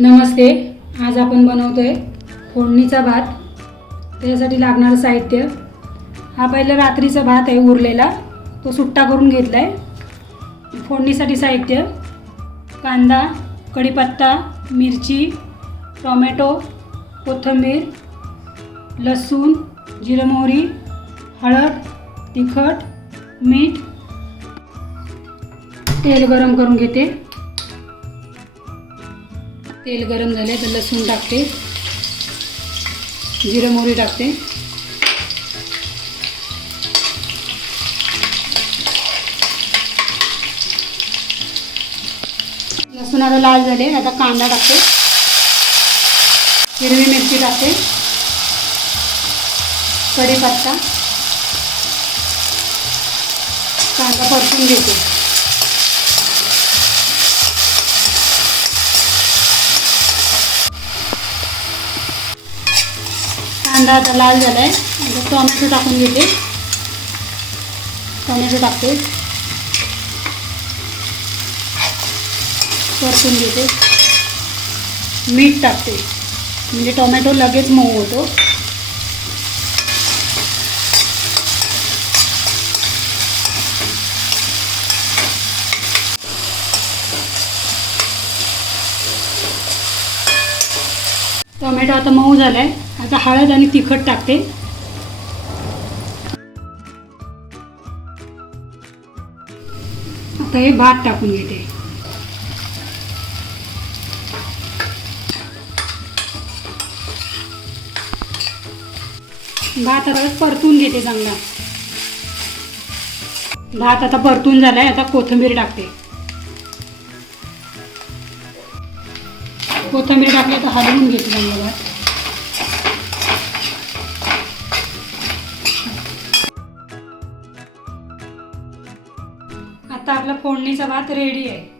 नमस्ते आज आपण बनवतो आहे फोडणीचा भात. त्याच्यासाठी लागणारं साहित्य. हा पहिला रात्रीचा भात आहे उरलेला. तो सुट्टा करून घेतला आहे फोडणीसाठी साहित्य. कांदा कढीपत्ता मिरची टोमॅटो कोथिंबीर लसूण जिरं मोहरी हळद तिखट मीठ. तेल गरम करून घेते. तेल गरम झाले तर लसूण टाकते. जिरं मोहरी टाकते. लसूण आता लाल झाले आता कांदा टाकते. हिरवी मिरची टाकते. कढीपत्ता. कांदा परतून घेते. कांदा आता लाल झाला आहे टोमॅटो टाकून घेते. टोमॅटो टाकते. परतून घेते. मीठ टाकते. म्हणजे टोमॅटो लगेच मऊ होतो. टोमॅटो आता मऊ झालाय. आता हळद आणि तिखट टाकते. आता हे भात टाकून घेते. भात आता परतून घेते चांगला. भात आता परतून झालाय आता कोथिंबीर टाकते. कोथिंबीर टाकली तर हलवून घेतली चांगला आता आपला फोडणीचा भात रेडी आहे.